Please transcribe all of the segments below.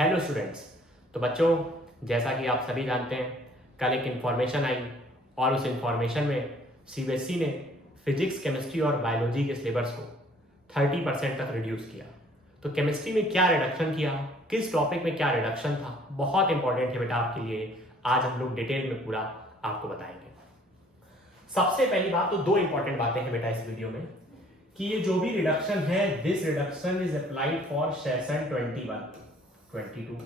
Hello students. तो बच्चों, जैसा कि आप सभी जानते हैं, कल एक इन्फॉर्मेशन आई और उस इन्फॉर्मेशन में सीबीएसई ने फिजिक्स, केमिस्ट्री और बायोलॉजी के सिलेबस को 30% तक रिड्यूस किया। तो केमिस्ट्री में क्या रिडक्शन किया, किस टॉपिक में क्या रिडक्शन था, बहुत इंपॉर्टेंट है बेटा आपके लिए। आज हम लोग डिटेल में पूरा आपको बताएंगे। सबसे पहली बात, तो दो इंपॉर्टेंट बातें हैं बेटा इस वीडियो में, कि ये जो भी रिडक्शन है, this reduction is applied for session 21, 22।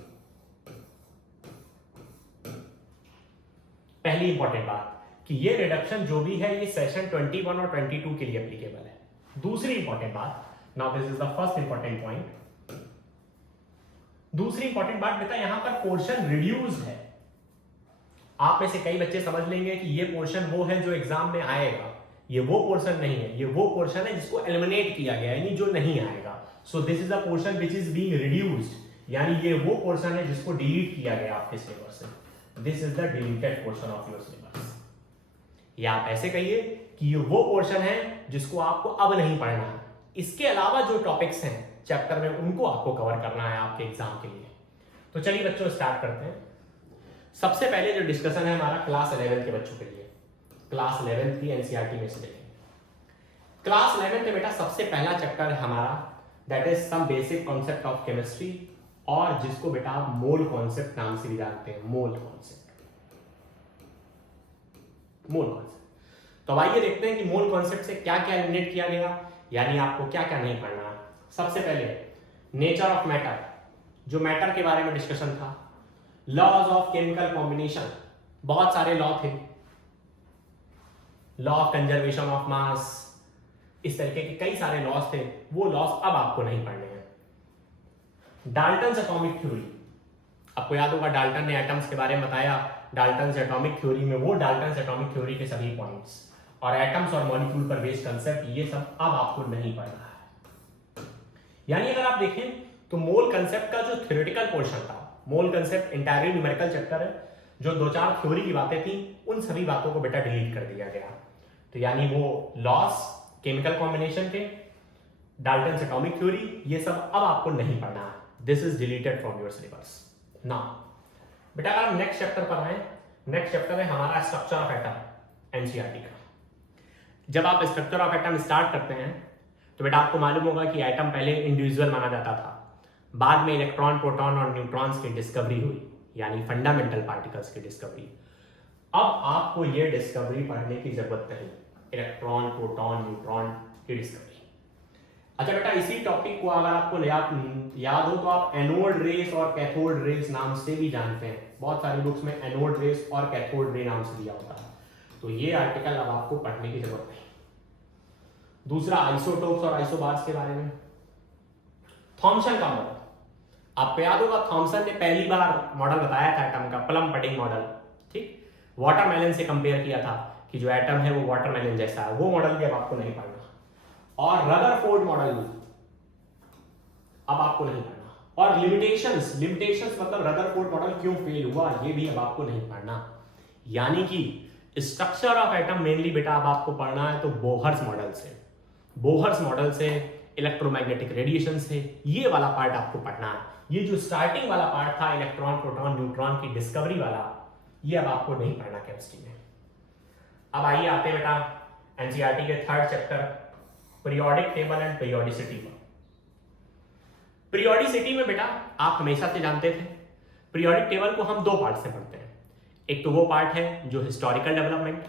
पहली इंपॉर्टेंट बात कि ये रिडक्शन जो भी है ये सेशन 21 और 22 के लिए एप्लीकेबल है। दूसरी इंपॉर्टेंट बात, now this is the first important point. दूसरी इंपॉर्टेंट बात बेटा, यहां पर पोर्शन रिड्यूस्ड है। आप में से कई बच्चे समझ लेंगे कि ये पोर्शन वो है जो एग्जाम में आएगा। ये वो पोर्शन नहीं है, ये वो पोर्शन है जिसको एलिमिनेट किया गया, यानी जो नहीं आएगा। So this is the portion which is being reduced, यानी ये वो पोर्शन है जिसको डिलीट किया गया आपके सिलेबस से। This is the deleted portion of your syllabus. या आप ऐसे कहिए कि ये वो पोर्शन है जिसको आपको अब नहीं पढ़ना है। इसके अलावा जो टॉपिक्स हैं चैप्टर में, उनको आपको कवर करना है आपके एग्जाम के लिए। तो चलिए बच्चों, स्टार्ट करते हैं। सबसे पहले जो डिस्कशन है हमारा क्लास 11 के बच्चों के लिए, क्लास 11 की एनसीईआरटी में से देखेंगे। क्लास 11 में बेटा सबसे पहला चैप्टर है हमारा, that is some basic concept of chemistry, और जिसको बेटा आप मोल कॉन्सेप्ट नाम से भी जानते हैं। Mole concept, mole concept. तो आइए देखते हैं कि मोल कॉन्सेप्ट से क्या क्या एलिमिनेट किया गया, यानी आपको क्या क्या नहीं पढ़ना है। सबसे पहले नेचर ऑफ मैटर, जो मैटर के बारे में डिस्कशन था। लॉज ऑफ केमिकल कॉम्बिनेशन, बहुत सारे लॉ थे, law of conservation of mass, इस तरीके के कई सारे लॉज थे। वो लॉज अब आपको नहीं पढ़ने हैं। डाल्टन्स एटॉमिक थ्योरी, आपको याद होगा डाल्टन ने एटम्स के बारे में बताया। डाल्टन्स एटॉमिक थ्योरी में वो डाल्टन्स एटॉमिक थ्योरी के सभी पॉइंट्स और एटम्स और मॉलिक्यूल पर बेस्ड कंसेप्ट, ये सब अब आपको नहीं पढ़ना है। यानी अगर आप देखें तो मोल कंसेप्ट का जो थ्योरेटिकल पोर्शन था, मोल कंसेप्ट इंटायरली न्यूमेरिकल चैप्टर है, जो दो चार थ्योरी की बातें थी उन सभी बातों को बेटा डिलीट कर दिया गया। तो यानी वो लॉस केमिकल कॉम्बिनेशन के, डाल्टन्स एटॉमिक थ्योरी, ये सब अब आपको नहीं पढ़ना है। This is deleted from your syllabus. Now बेटा अगर हम नेक्स्ट चैप्टर पर आए, नेक्स्ट चैप्टर है हमारा स्ट्रक्चर ऑफ एटम, एनसीईआरटी का। जब आप स्ट्रक्चर ऑफ एटम स्टार्ट करते हैं तो बेटा आपको मालूम होगा कि एटम पहले इंडिविजुअल माना जाता था, बाद में इलेक्ट्रॉन, प्रोटॉन और न्यूट्रॉन्स की डिस्कवरी हुई, यानी फंडामेंटल पार्टिकल्स की डिस्कवरी। अब आपको यह डिस्कवरी पढ़ने की जरूरत नहीं, इलेक्ट्रॉन, प्रोटॉन, न्यूट्रॉन की डिस्कवरी। अच्छा बेटा, इसी टॉपिक को अगर आपको याद हो तो आप एनोड रेस और कैथोड रेस नाम से भी जानते हैं। बहुत सारी बुक्स में एनोड रेस और कैथोड रे नाम से दिया होता है। तो ये आर्टिकल अब आपको पढ़ने की जरूरत नहीं। दूसरा आइसोटोप्स और आइसोबार्स के बारे में। थॉमसन का मॉडल, आपको याद होगा थॉमसन ने पहली बार मॉडल बताया था एटम का, प्लम पडिंग मॉडल। ठीक, वाटरमेलन से कंपेयर किया था कि जो एटम है वो वाटरमेलन जैसा है। वो मॉडल भी अब आपको नहीं पढ़ना। और रदरफोर्ड मॉडल अब आपको नहीं पढ़ना। और लिमिटेशंस, लिमिटेशंस मतलब रदरफोर्ड मॉडल क्यों फेल हुआ, ये भी अब आपको नहीं पढ़ना। यानी कि स्ट्रक्चर ऑफ एटम मेनली बेटा अब आपको पढ़ना है तो बोहर्स मॉडल से, बोहर्स मॉडल से, इलेक्ट्रोमैग्नेटिक रेडिएशन से, ये वाला पार्ट आपको पढ़ना है। ये जो स्टार्टिंग वाला पार्ट था इलेक्ट्रॉन, प्रोटॉन, न्यूट्रॉन की डिस्कवरी वाला, ये अब आपको नहीं पढ़ना केमिस्ट्री में। अब आइए आते हैं बेटा एनसीईआरटी के third chapter, periodic table and periodicity में। पीरियोडिसिटी में बेटा आप हमेशा से जानते थे, पीरियोडिक टेबल को हम दो पार्ट से पढ़ते हैं। एक तो वो पार्ट है जो हिस्टोरिकल डेवलपमेंट,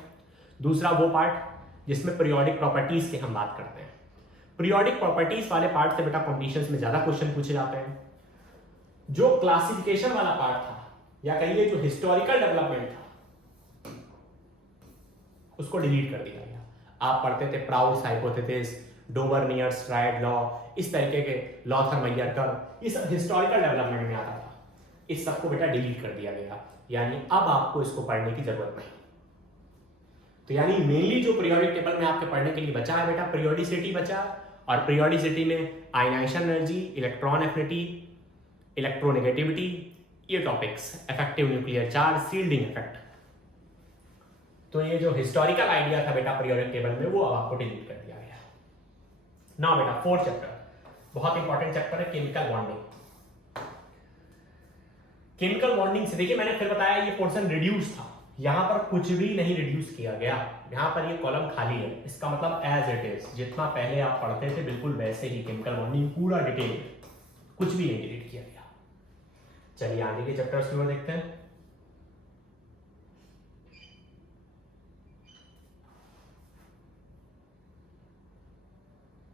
दूसरा वो पार्ट जिसमें पीरियोडिक प्रॉपर्टीज के हम बात करते हैं। पीरियोडिक प्रॉपर्टीज वाले पार्ट से बेटा कॉम्पिटिशन्स में ज्यादा क्वेश्चन पूछे जाते हैं। जो क्लासिफिकेशन वाला पार्ट था, या कहिए जो हिस्टोरिकल डेवलपमेंट था, उसको डिलीट कर दिया गया। आप पढ़ते थे प्राउड्स हाइपोथेसिस, डोबर्नियर-स्ट्राइड लॉ, इस तरीके के लॉथर-मेयर कर्व, ये सब हिस्टोरिकल डेवलपमेंट में आता था। इस सबको बेटा डिलीट कर दिया गया, यानी अब आपको इसको पढ़ने की जरूरत नहीं। तो यानी मेनली जो पीरियोडिक टेबल में आपके पढ़ने के लिए बचा है बेटा, पीरियोडिसिटी बचा, और पीरियोडिसिटी में ionisation energy, electron affinity, electronegativity, ये topics, effective nuclear charge, shielding effect. तो ये जो हिस्टोरिकल आइडिया था बेटा पीरियोडिक टेबल में, वो अब आपको डिलीट कर दिया गया। नाउ बेटा फोर्थ चैप्टर, बहुत इंपॉर्टेंट चैप्टर है, केमिकल बॉन्डिंग। केमिकल बॉन्डिंग से देखिए, मैंने फिर बताया ये पोर्शन रिड्यूस था, यहां पर कुछ भी नहीं रिड्यूस किया गया, यहां पर ये कॉलम खाली है, इसका मतलब एज इट इज, जितना पहले आप पढ़ते थे बिल्कुल वैसे ही केमिकल बॉन्डिंग पूरा डिटेल में, कुछ भी नहीं डिलीट किया गया। चलिए आगे के चैप्टर्स की ओर देखते हैं।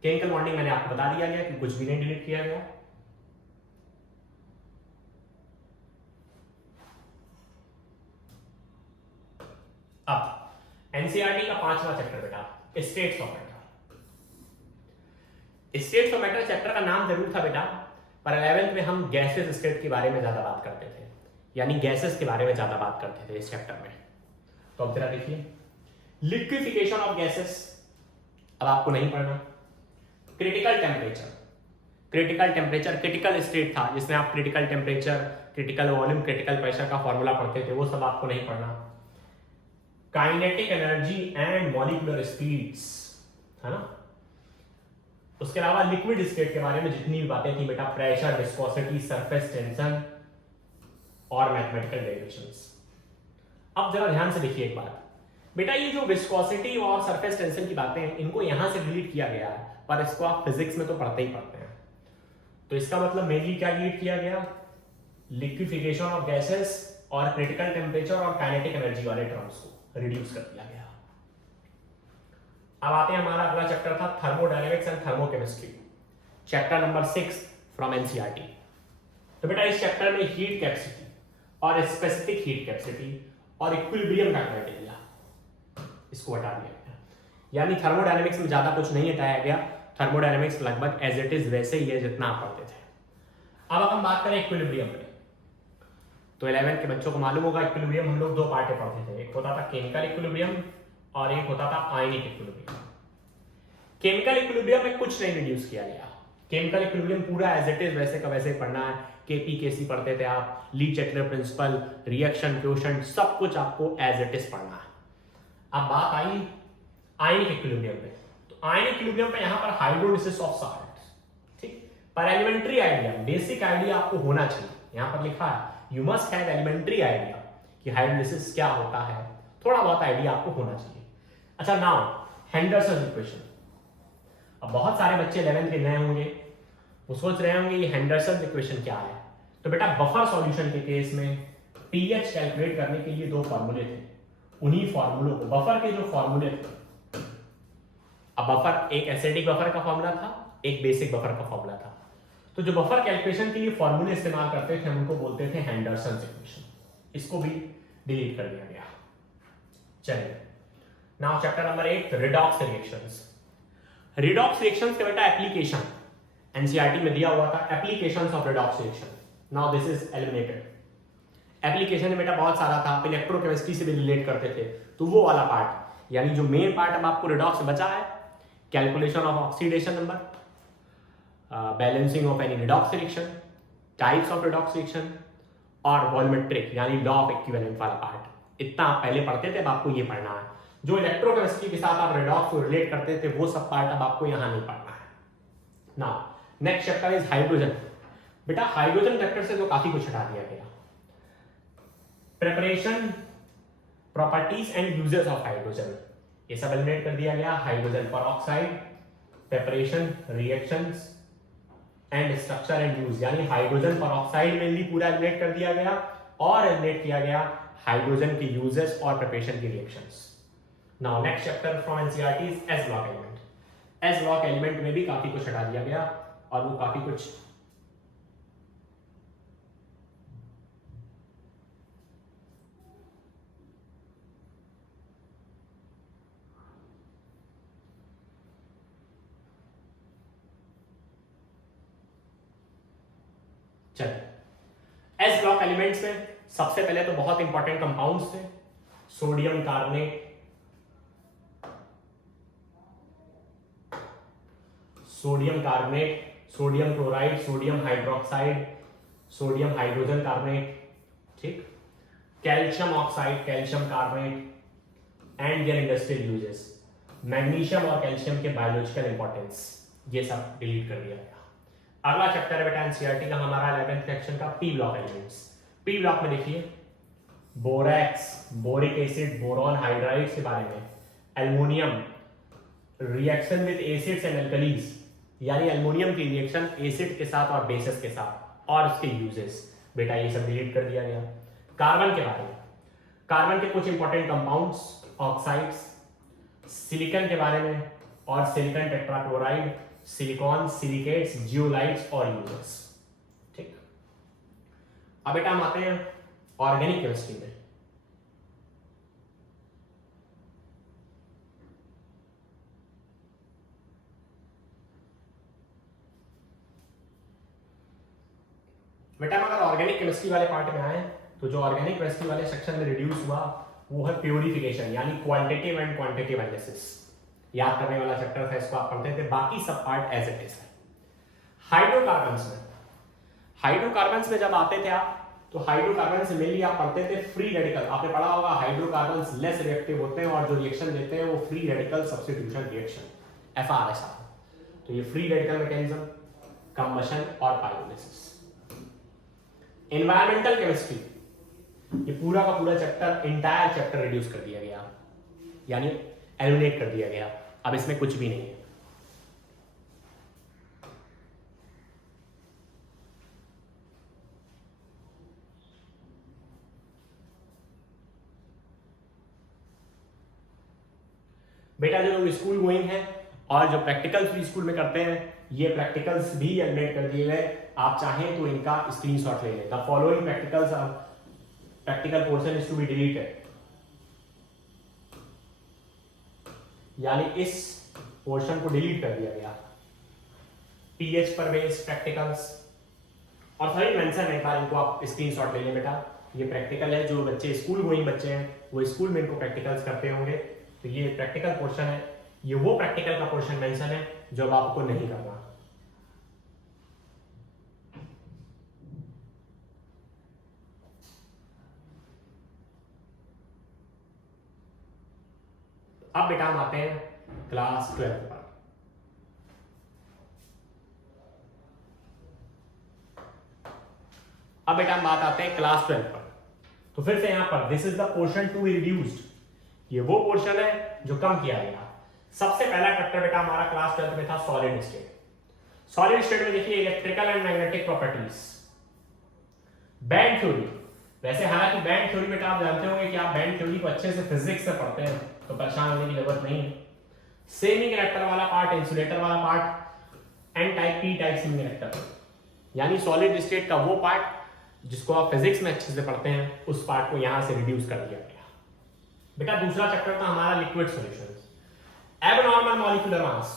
केमिकल बॉन्डिंग मैंने आपको बता दिया गया कि कुछ भी नहीं डिलीट किया गया। अब एनसीईआरटी का 5वां चैप्टर बेटा, states of matter. States of matter chapter का नाम जरूर था बेटा, पर 11th में हम गैसेस स्टेट के बारे में ज्यादा बात करते थे, यानी गैसेस के बारे में ज्यादा बात करते थे इस चैप्टर में। तो अब जरा देखिए, लिक्विफिकेशन ऑफ गैसेस अब आपको नहीं पढ़ना। Critical temperature, critical temperature critical state था जिसमें आप critical temperature, critical volume, critical pressure का फॉर्मूला पढ़ते थे, वो सब आपको नहीं पढ़ना। Kinetic energy and molecular speeds, है ना। उसके अलावा लिक्विड स्टेट के बारे में जितनी भी बातें थी बेटा, प्रेशर, विस्कोसिटी, सरफेस टेंशन और मैथमेटिकल डेरिवेशंस। अब जरा ध्यान से देखिए एक बात बेटा, ये जो विस्कोसिटी और सरफेस टेंशन की बातें हैं इनको यहां से डिलीट किया गया है, पर इसको आप फिजिक्स में तो पढ़ते ही पढ़ते हैं। तो इसका मतलब मेनली क्या डिलीट किया गया, लिक्विफिकेशन ऑफ गैसेस और क्रिटिकल टेम्परेचर और काइनेटिक एनर्जी वाले टर्म्स को रिड्यूस कर दिया गया। अब आते हैं, हमारा अगला चैप्टर था thermodynamics and thermochemistry, chapter number 6 from NCERT. तो बेटा इस चैप्टर में हीट कैपेसिटी और स्पेसिफिक हीट कैपेसिटी और इक्विलिब्रियम का क्राइटेरिया, इसको हटा दिया गया, यानी थर्मोडायनेमिक्स में ज्यादा कुछ नहीं हटाया गया, थर्मोडायनेमिक्स लगभग एज इट इज वैसे ही है जितना आप पढ़ते थे। अब हम बात करें इक्विलिब्रियम में, तो 11th के बच्चों को मालूम होगा इक्विलिब्रियम हम लोग दो पार्ट में पढ़ते थे, एक होता था केमिकल इक्विलिब्रियम और एक होता था आयनिक इक्विलिब्रियम। केमिकल इक्विलिब्रियम में कुछ नहीं रिड्यूस किया गया, केमिकल इक्विलिब्रियम पूरा एज इट इज वैसे का वैसे पढ़ना है, केपी केसी पढ़ते थे आप, ली चैटलर प्रिंसिपल, रिएक्शन क्वोशंट, सब कुछ आपको एज इट इज पढ़ना है। अब बात आई आयनिक इक्विलिब्रियम पे, तो आयनिक इक्विलिब्रियम पे यहां पर हाइड्रोलिसिस ऑफ साल्ट, ठीक, पर एलिमेंट्री आइडिया, बेसिक आइडिया आपको होना चाहिए, यहां पर लिखा है you must have elementary idea कि हाइड्रोलिसिस क्या होता है, थोड़ा बहुत आइडिया आपको होना चाहिए। अच्छा, नाउ हेंडरसन इक्वेशन। अब बहुत सारे बच्चे 11th के नए होंगे, वो सोच रहे होंगे ये हेंडरसन इक्वेशन क्या है। तो बेटा बफर सॉल्यूशन के केस में पीएच कैलकुलेट करने के लिए दो फॉर्मूले थे, उन्हीं फॉर्मूलों को, बफर के जो फॉर्मूले थे, अब बफर एक एसिडिक बफर का फॉर्मूला था, एक बेसिक बफर का फॉर्मूला था, तो जो बफर कैलकुलेशन के लिए फॉर्मूले इस्तेमाल करते थे हम उनको बोलते थे हेंडरसन इक्वेशन, इसको भी डिलीट कर दिया गया। चलिए now chapter number 8 redox reactions. Redox reactions का बेटा एप्लीकेशन एनसीईआरटी में दिया हुआ था, applications of redox reaction, now this is eliminated. Application में बेटा बहुत सारा था, आप इलेक्ट्रोकेमिस्ट्री से भी रिलेट करते थे, तो वो वाला पार्ट, यानी जो मेन पार्ट अब आपको रिडॉक्स बचा है, calculation of oxidation number, balancing of any redox reaction, types of redox reaction और वॉल्यूमेट्रिक यानी लॉ ऑफ इक्विवेलेंट वाला पार्ट, इतना आप पहले पढ़ते थे, अब आपको ये पढ़ना है। जो इलेक्ट्रोकेमिस्ट्री के साथ आप रिडॉक्स को रिलेट करते थे वो सब पार्ट अब आपको यहां नहीं पढ़ना है। Now next chapter is hydrogen. बेटा हाइड्रोजन चैप्टर से तो काफी कुछ हटा दिया गया, preparation, properties and uses of hydrogen, ये सब एलिमिनेट कर दिया गया। Hydrogen peroxide, preparation, reactions and structure and use, यानी हाइड्रोजन परऑक्साइड मेनली पूरा एलिमिनेट कर दिया गया और एलिमिनेट किया गया हाइड्रोजन के यूजेस और प्रिपरेशन की reactions. Now next chapter from NCERT is S block element. S block element में भी काफी कुछ हटा दिया गया और वो काफी कुछ एस ब्लॉक एलिमेंट्स में सबसे पहले तो बहुत इंपॉर्टेंट कंपाउंड्स थे, sodium carbonate, sodium chloride, sodium hydroxide, sodium hydrogen carbonate, ठीक, calcium oxide, calcium carbonate and their industrial uses, magnesium और कैल्शियम के बायोलॉजिकल इंपॉर्टेंस, ये सब डिलीट कर दिया गया। अगला चैप्टर है बेटा एनसीईआरटी का हमारा 11th सेक्शन का P block elements. P block में देखिए borax, boric acid, boron hydrides के बारे में, aluminium, reaction with acids and alkalis, यानी एल्युमिनियम की रिएक्शन एसिड के साथ और बेसिस के साथ, और उसके यूजेस, बेटा ये सब डिलीट कर दिया गया। कार्बन के बारे में, कार्बन के कुछ इंपॉर्टेंट कंपाउंड्स, ऑक्साइड्स, सिलिकॉन के बारे में, और silicon tetrachloride, silicon, silicates, zeolites और यूजेस। ठीक, अब बेटा हम आते हैं ऑर्गेनिक केमिस्ट्री में। बेटा हम अगर ऑर्गेनिक केमिस्ट्री वाले पार्ट में आए तो जो ऑर्गेनिक केमिस्ट्री वाले सेक्शन में रिड्यूस हुआ वो है प्योरिफिकेशन, यानी क्वालिटेटिव एंड क्वांटिटेटिव एनालिसिस। याद करने वाला चैप्टर था, इसको आप पढ़ते थे, बाकी सब पार्ट एज इट इज है। हाइड्रोकार्बन्स में, हाइड्रोकार्बन्स में जब आते थे आप तो हाइड्रोकार्बन मेनली आप पढ़ते थे फ्री रेडिकल। आपने पढ़ा होगा हाइड्रोकार्बन्स लेस रिएक्टिव होते हैं और जो रिएक्शन देते हैं वो free radical substitution reaction, FRSR। तो ये फ्री रेडिकल मैकेनिज्म, कंबशन और पाइरोलिसिस। एनवायरमेंटल केमिस्ट्री, ये पूरा का पूरा चैप्टर, इंटायर चैप्टर रिड्यूस कर दिया गया, यानी एलिमिनेट कर दिया गया। अब इसमें कुछ भी नहीं है। बेटा जो लोग स्कूल गोइंग है और जो प्रैक्टिकल्स भी स्कूल में करते हैं, ये प्रैक्टिकल्स भी एलिमिनेट कर दिए गए। आप चाहें तो इनका स्क्रीनशॉट ले लें। The following practicals practical portion is to be deleted, यानी इस पोर्शन को डिलीट कर दिया गया। पीएच पर बेस्ड प्रैक्टिकल्स और सभी मेंशन है, इनको आप स्क्रीनशॉट ले लें बेटा। ये प्रैक्टिकल है, जो बच्चे स्कूल गोइंग बच्चे हैं वो स्कूल में इनको प्रैक्टिकल्स करते होंगे। तो ये प्रैक्टिकल पोर्शन है, ये वो प्रैक्टिकल का पोर्शन मेंशन है जो अब आपको नहीं करना। अब बेटा हम आते हैं क्लास 12 पर। अब बेटा हम बात आते हैं क्लास 12 पर। तो फिर से यहां पर this is the portion to be reduced, ये वो पोर्शन है जो कम किया गया। सबसे पहला चैप्टर बेटा हमारा क्लास 12 में था सॉलिड स्टेट। सॉलिड स्टेट में देखिए electrical and magnetic properties, band theory. वैसे हालांकि बैंड थ्योरी बेटा आप जानते होंगे कि आप बैंड थ्योरी को अच्छे से फिजिक्स से पढ़ते हैं तो परेशान होने की जरूरत नहीं है। सेमी कंडक्टर वाला पार्ट, इंसुलेटर वाला part, N type, P type semiconductor, यानी सॉलिड स्टेट का वो पार्ट जिसको आप फिजिक्स में अच्छे से पढ़ते हैं, उस पार्ट को यहां से रिड्यूस कर दिया गया। बेटा दूसरा चैप्टर था हमारा liquid solutions. Abnormal molecular mass,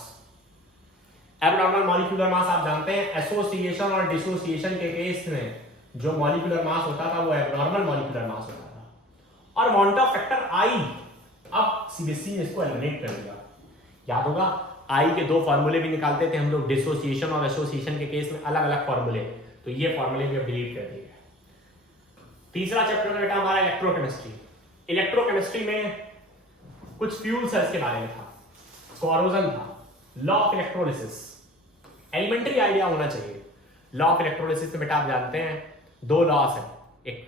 abnormal molecular mass आप जानते हैं एसोसिएशन और डिसोसिएशन के केस में जो मॉलिक्यूलर मास होता था वो एबनॉर्मल मॉलिक्यूलर मास होता था। और मोंटा फैक्टर आई, अब सीबीएसई ने इसको एलिमिनेट कर दिया। याद होगा आई के दो फॉर्मूले भी निकालते थे हम लोग, डिसोसिएशन और एसोसिएशन के केस में अलग अलग फॉर्मूले, तो ये फॉर्मूले भी अब डिलीट कर दिए गए। तीसरा चैप्टर बेटा हमारा इलेक्ट्रोकेमिस्ट्री। इलेक्ट्रोकेमिस्ट्री में कुछ फ्यूल सेल्स के बारे में था, कोरोजन था, law of electrolysis, elementary idea होना चाहिए। लॉ ऑफ इलेक्ट्रोलिसिस में बेटा आप जानते हैं दो लॉस है, एक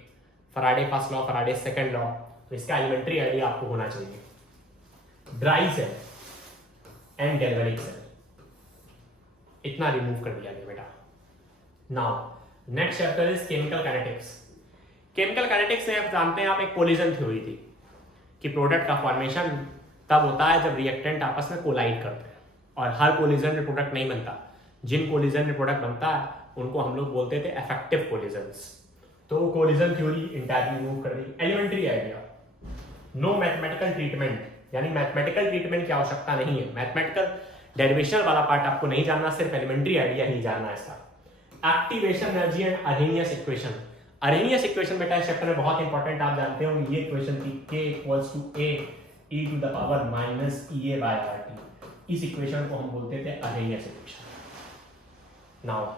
Faraday first law, Faraday second law, तो इसका एलिमेंट्री आइडिया आपको होना चाहिए। Dry cell and galvanic cell, इतना रिमूव कर दिया गया बेटा। Now next chapter is chemical kinetics. Chemical kinetics में आप जानते हैं आप एक कोलिजन थ्योरी थी कि प्रोडक्ट का फॉर्मेशन तब होता है जब रिएक्टेंट आपस में कोलाइड करते हैं, और हर कोलिजन में प्रोडक्ट नहीं बनता। जिन कोलिजन में प्रोडक्ट बनता है उनको हम लोग बोलते थे इफेक्टिव कोलिजन्स। तो कोलिजन थ्योरी इंटायरली रिमूव कर दी। Elementary idea, no mathematical treatment, यानी मैथमेटिकल ट्रीटमेंट की आवश्यकता नहीं है। मैथमेटिकल डेरिवेशन वाला पार्ट आपको नहीं जानना, सिर्फ एलिमेंट्री आइडिया ही जानना है इसका। Activation energy and Arrhenius equation. Arrhenius equation बेटा इस चैप्टर में बहुत इंपॉर्टेंट, आप जानते हो ये इक्वेशन थी k = a e to the power minus Ea by RT। इस इक्वेशन को हम बोलते थे Arrhenius equation. Now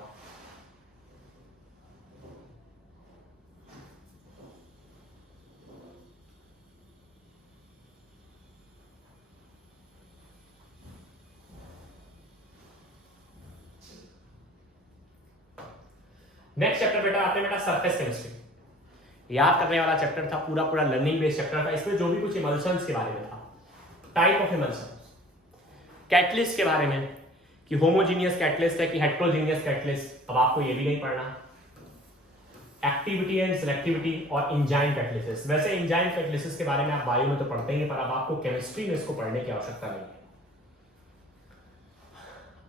next chapter बेटा आते हैं बेटा सरफेस केमिस्ट्री। याद करने वाला चैप्टर था, पूरा पूरा लर्निंग बेस्ड चैप्टर था। इसमें जो भी कुछ इमल्शंस के बारे में था, टाइप ऑफ इमल्शंस, कैटलिस्ट के बारे में कि होमोजीनियस कैटलिस्ट है कि हेट्रोजीनियस कैटलिस्ट, अब आपको ये भी नहीं पढ़ना। एक्टिविटी एंड सिलेक्टिविटी और इंजाइम कैटलिसिस। वैसे इंजाइम कैटलिसिस के बारे में आप बायो में तो पढ़ते ही हैं, पर अब आपको केमिस्ट्री में इसको पढ़ने की आवश्यकता नहीं है।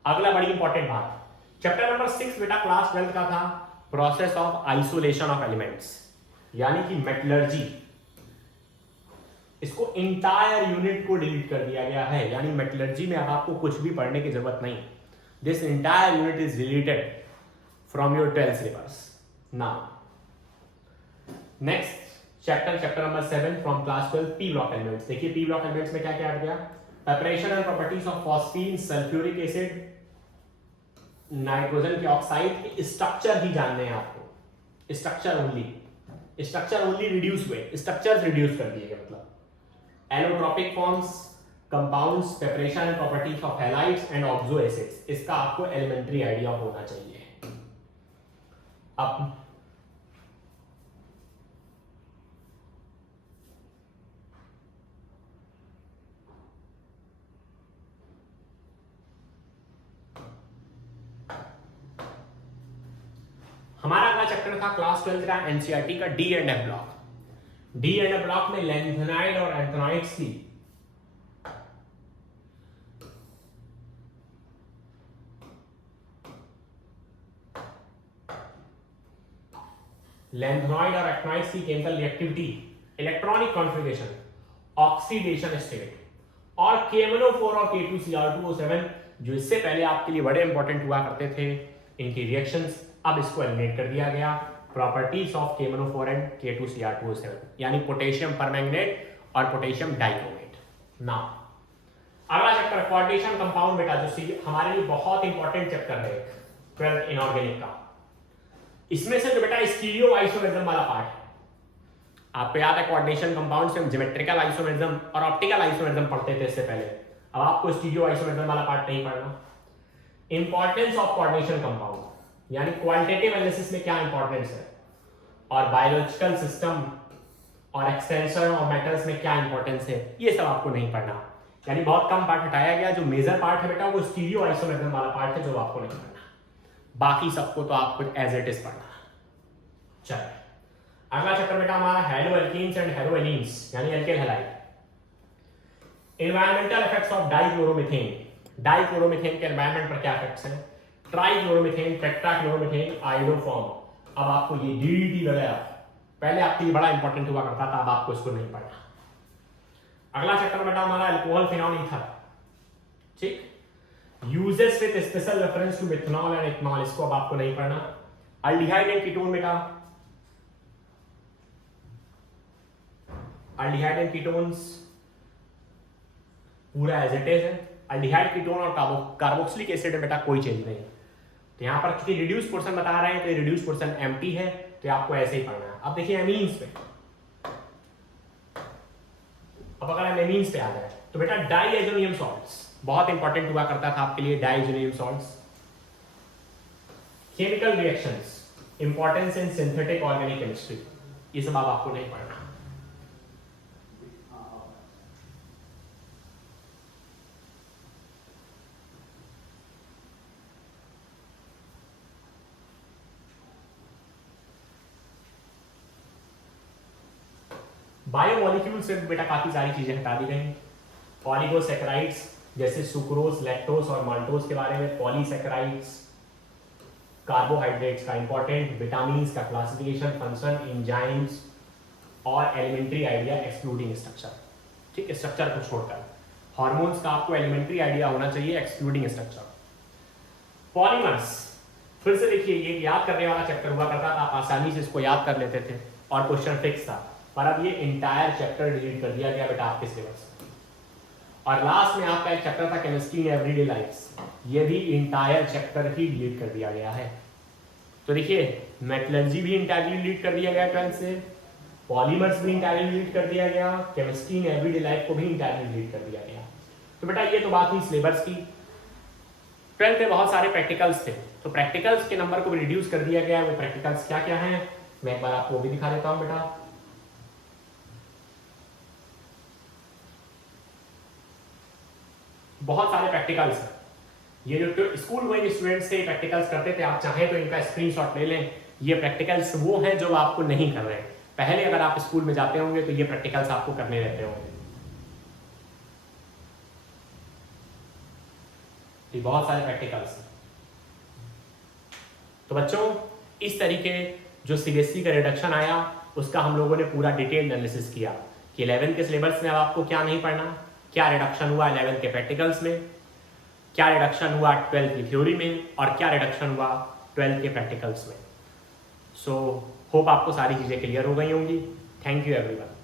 अगला बड़ी इंपॉर्टेंट बात, चैप्टर नंबर 6 बेटा क्लास 12 का था, process of isolation of elements, यानी कि मेटलर्जी। इसको इंटायर यूनिट को डिलीट कर दिया गया है, यानी मेटलर्जी में अब आपको कुछ भी पढ़ने की जरूरत नहीं। This entire unit is deleted from your 12th syllabus now. Next chapter number 7 from class 12, P block elements. देखिए पी ब्लॉक एलिमेंट्स में क्या क्या आ गया, preparation and properties of phosphine, sulphuric acid, nitrogen के ऑक्साइड के स्ट्रक्चर ही जानने हैं आपको, स्ट्रक्चर ओनली रिड्यूस हुए, स्ट्रक्चर्स रिड्यूस कर दिए गए, मतलब allotropic forms, compounds, preparation and properties of halides and oxo acids, इसका आपको एलिमेंट्री आइडिया होना चाहिए। अब हमारा अगला चैप्टर था क्लास 12 का एनसीईआरटी का D and F block. D and F block में लैंथेनाइड और एंथेनाइड्स की chemical reactivity, electronic configuration, oxidation state और KMnO4 और K2Cr2O7 जो इससे पहले आपके लिए बड़े इंपॉर्टेंट हुआ करते थे, इनकी रिएक्शंस अब इसको एलिमिनेट कर दिया गया। Properties of KMnO4 and K2Cr2O7, यानी पोटेशियम परमैंगनेट और पोटेशियम डाइक्रोमेट। नाउ अगला चैप्टर क्वाड्रेशन कंपाउंड बेटा, जो हमारे लिए बहुत इंपॉर्टेंट चैप्टर है 12th इनऑर्गेनिक का। इसमें से जो बेटा स्टीरियो आइसोमेरिज्म वाला पार्ट है, आपको याद है कोऑर्डिनेशन कंपाउंड से हम ज्योमेट्रिकल आइसोमेरिज्म और ऑप्टिकल आइसोमेरिज्म पढ़ते थे इससे पहले, अब आपको स्टीरियो आइसोमेरिज्म वाला पार्ट नहीं पढ़ना। इंपॉर्टेंस ऑफ कोऑर्डिनेशन कंपाउंड, यानी क्वालिटेटिव एनालिसिस में क्या इंपॉर्टेंस है, और बायोलॉजिकल सिस्टम और एक्सटेंशन और मेटल्स में क्या इंपॉर्टेंस है, ये सब आपको नहीं पढ़ना। यानी बहुत कम पार्ट हटाया गया। जो मेजर पार्ट है बेटा वो स्टीरियो आइसोमेरिज्म वाला पार्ट है, जो आपको नहीं पढ़ना, बाकी सबको तो आपको एज इट इज पढ़ना। चलिए अगला चैप्टर बेटा हमारा हेलो एल्कीन्स एंड हेलो एलीन्स, यानी एल्केल halide. Environmental effects of dichloromethane. Dichloromethane के एनवायरमेंट पर क्या इफेक्ट्स हैं, ट्राइक्लोरोमीथेन, टेट्राक्लोरोमीथेन, आयोडोफॉर्म। अब आपको ये DDT वगैरह पहले आपके लिए बड़ा इंपॉर्टेंट हुआ करता था, अब आपको इसको नहीं पढ़ना। अगला चैप्टर बेटा हमारा अल्कोहल, फिनॉल, ईथर, ठीक। Uses with special reference to methanol and ethanol, इसको अब आपको नहीं पढ़ना। अल्डिहाइड एंड कीटोन बेटा, अल्डिहाइड एंड कीटोन्स पूरा एज इट इज है। अल्डिहाइड, कीटोन और कार्बोक्सिलिक एसिड है बेटा, कोई चेंज नहीं। तो यहां पर क्योंकि रिड्यूस पोर्शन बता रहे हैं तो ये रिड्यूस पोर्शन एम्प्टी है, तो आपको ऐसे ही पढ़ना है। अब देखिए एमीन्स पे, अब अगर हम एमीन्स पे आ जाए तो बेटा डाइएजोनियम सॉल्ट्स बहुत इंपॉर्टेंट हुआ करता था आपके लिए। Diazonium salts, chemical reactions, importance in synthetic organic chemistry, ये सब आपको नहीं पढ़ना। बायोमोलिक्यूल से बेटा काफी सारी चीजें हटा दी गई। पॉलीगोसैकेराइड्स जैसे सुक्रोज, लैक्टोज और माल्टोज के बारे में, पॉलीसैकेराइड्स, कार्बोहाइड्रेट्स का इंपॉर्टेंट, विटामिन्स का क्लासिफिकेशन, फंक्शन, एंजाइम्स और एलिमेंट्री आइडिया एक्सक्लूडिंग स्ट्रक्चर, ठीक है, स्ट्रक्चर को छोड़कर। हार्मोन्स का आपको एलिमेंट्री आइडिया होना चाहिए एक्सक्लूडिंग स्ट्रक्चर। पॉलीमर्स, फिर से देखिए ये याद करने वाला चैप्टर हुआ करता था, आप आसानी से इसको याद कर लेते थे और क्वेश्चन फिक्स था, पर अब ये इंटायर चैप्टर डिलीट कर दिया गया बेटा आपके सिलेबस। और लास्ट में आपका एक चैप्टर था केमिस्ट्री इन एवरीडे लाइफ्स, ये भी इंटायर चैप्टर ही डिलीट कर दिया गया है। तो देखिए मेटलर्जी भी इंटायरली डिलीट कर दिया गया 12 से, पॉलीमर्स भी इंटायरली डिलीट कर दिया गया, केमिस्ट्री इन एवरीडे लाइफ को भी इंटायरली डिलीट कर दिया गया। तो बेटा ये तो बात हुई सिलेबस की। 12 में बहुत सारे प्रैक्टिकल्स थे, तो प्रैक्टिकल्स के नंबर को भी रिड्यूस कर दिया गया। वो प्रैक्टिकल्स क्या क्या हैं, मैं एक बार आपको वो भी दिखा देता हूं बेटा। बहुत सारे प्रैक्टिकल्स हैं, ये जो स्कूल गोइंग स्टूडेंट्स से प्रैक्टिकल्स करते थे, आप चाहें तो इनका स्क्रीनशॉट ले लें। ये प्रैक्टिकल्स वो हैं जो आपको नहीं कर रहे हैं। पहले अगर आप स्कूल में जाते होंगे तो ये प्रैक्टिकल्स आपको करने रहते होंगे। ये बहुत सारे प्रैक्टिकल्स हैं। तो बच्चों, इस तरीके जो सीबीएसई का रिडक्शन आया उसका हम लोगों ने पूरा डिटेल एनालिसिस किया कि 11th के सिलेबस में अब आपको क्या नहीं पढ़ना, क्या रिडक्शन हुआ 11th के प्रैक्टिकल्स में, क्या रिडक्शन हुआ 12th की थ्योरी में, और क्या रिडक्शन हुआ 12th के प्रैक्टिकल्स में। सो होप आपको सारी चीज़ें क्लियर हो गई होंगी। Thank you everyone.